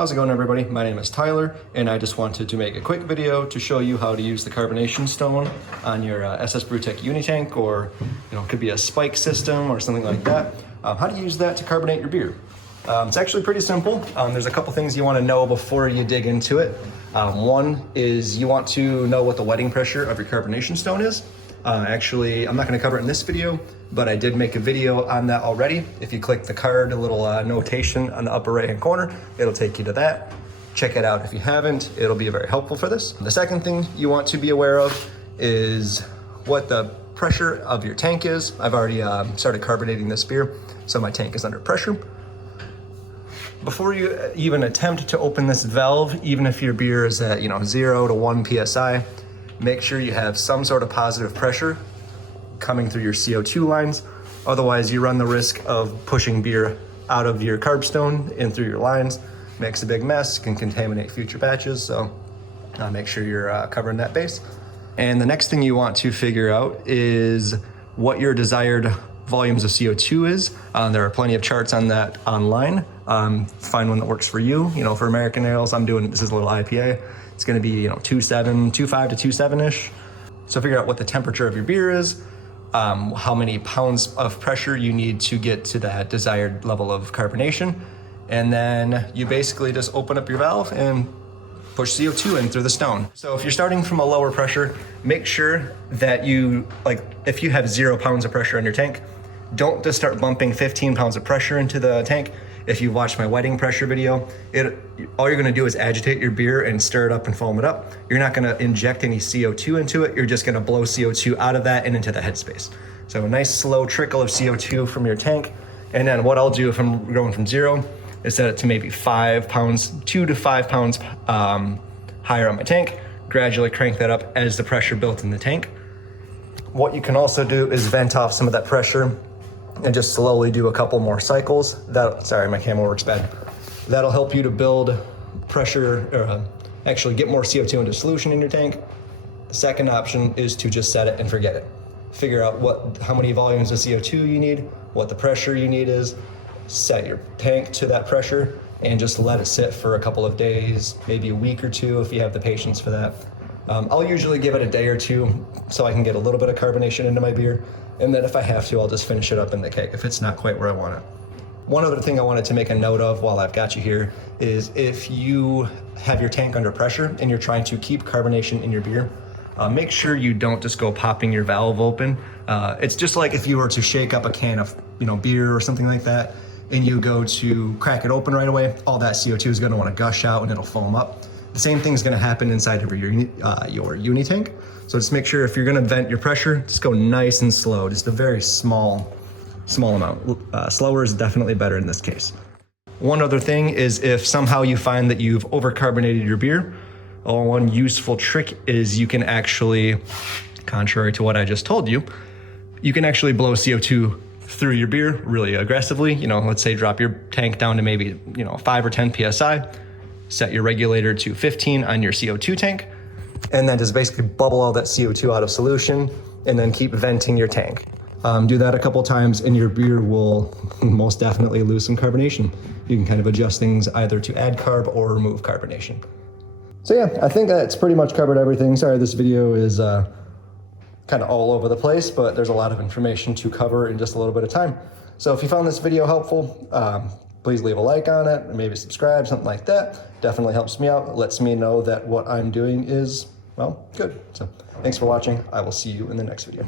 How's it going, everybody? My name is Tyler, and I just wanted to make a quick video to show you how to use the carbonation stone on your SS Brewtech Unitank, or it could be a spike system or something like that. How to use that to carbonate your beer. It's actually pretty simple. There's a couple things you want to know before you dig into it. One is you want to know what the wetting pressure of your carbonation stone is. Actually, I'm not going to cover it in this video, but I did make a video on that already. If you click the card, a little notation on the upper right hand corner, it'll take you to that. Check it out if you haven't. It'll be very helpful for this. The second thing you want to be aware of is what the pressure of your tank is. I've already started carbonating this beer, so my tank is under pressure. Before you even attempt to open this valve, even if your beer is at 0 to 1 psi, make sure you have some sort of positive pressure coming through your CO2 lines. Otherwise, you run the risk of pushing beer out of your carb stone in through your lines. Makes a big mess, can contaminate future batches, so make sure you're covering that base. And the next thing you want to figure out is what your desired volumes of CO2 is. There are plenty of charts on that online. Find one that works for you. For American ales, this is a little IPA. It's gonna be 2.5 to 2.7-ish. So figure out what the temperature of your beer is, how many pounds of pressure you need to get to that desired level of carbonation. And then you basically just open up your valve and push CO2 in through the stone. So if you're starting from a lower pressure, make sure that if you have 0 pounds of pressure on your tank, don't just start bumping 15 pounds of pressure into the tank. If you watched my wetting pressure video, all you're gonna do is agitate your beer and stir it up and foam it up. You're not gonna inject any CO2 into it. You're just gonna blow CO2 out of that and into the headspace. So a nice slow trickle of CO2 from your tank. And then what I'll do if I'm going from 0 is set it to maybe 5 pounds, 2 to 5 pounds higher on my tank. Gradually crank that up as the pressure built in the tank. What you can also do is vent off some of that pressure and just slowly do a couple more cycles. Sorry, my camera works bad. That'll help you to build pressure, or actually get more CO2 into solution in your tank. The second option is to just set it and forget it. Figure out how many volumes of CO2 you need, what the pressure you need is, set your tank to that pressure, and just let it sit for a couple of days, maybe a week or two if you have the patience for that. I'll usually give it a day or two so I can get a little bit of carbonation into my beer. And then if I have to, I'll just finish it up in the keg if it's not quite where I want it. One other thing I wanted to make a note of while I've got you here is if you have your tank under pressure and you're trying to keep carbonation in your beer, make sure you don't just go popping your valve open. It's just like if you were to shake up a can of beer or something like that, and you go to crack it open right away, all that CO2 is gonna wanna gush out and it'll foam up. The same thing's gonna happen inside of your unitank. So just make sure if you're gonna vent your pressure, just go nice and slow, just a very small amount. Slower is definitely better in this case. One other thing is if somehow you find that you've overcarbonated your beer, one useful trick is you can actually, contrary to what I just told you, you can actually blow CO2 through your beer really aggressively. Let's say drop your tank down to maybe 5 or 10 psi, set your regulator to 15 on your CO2 tank, and then just basically bubble all that CO2 out of solution and then keep venting your tank. Do that a couple times and your beer will most definitely lose some carbonation. You can kind of adjust things either to add carb or remove carbonation. So yeah, I think that's pretty much covered everything. Sorry, this video is kind of all over the place, but there's a lot of information to cover in just a little bit of time. So if you found this video helpful, please leave a like on it, and maybe subscribe, something like that. Definitely helps me out. It lets me know that what I'm doing is, well, good. So thanks for watching. I will see you in the next video.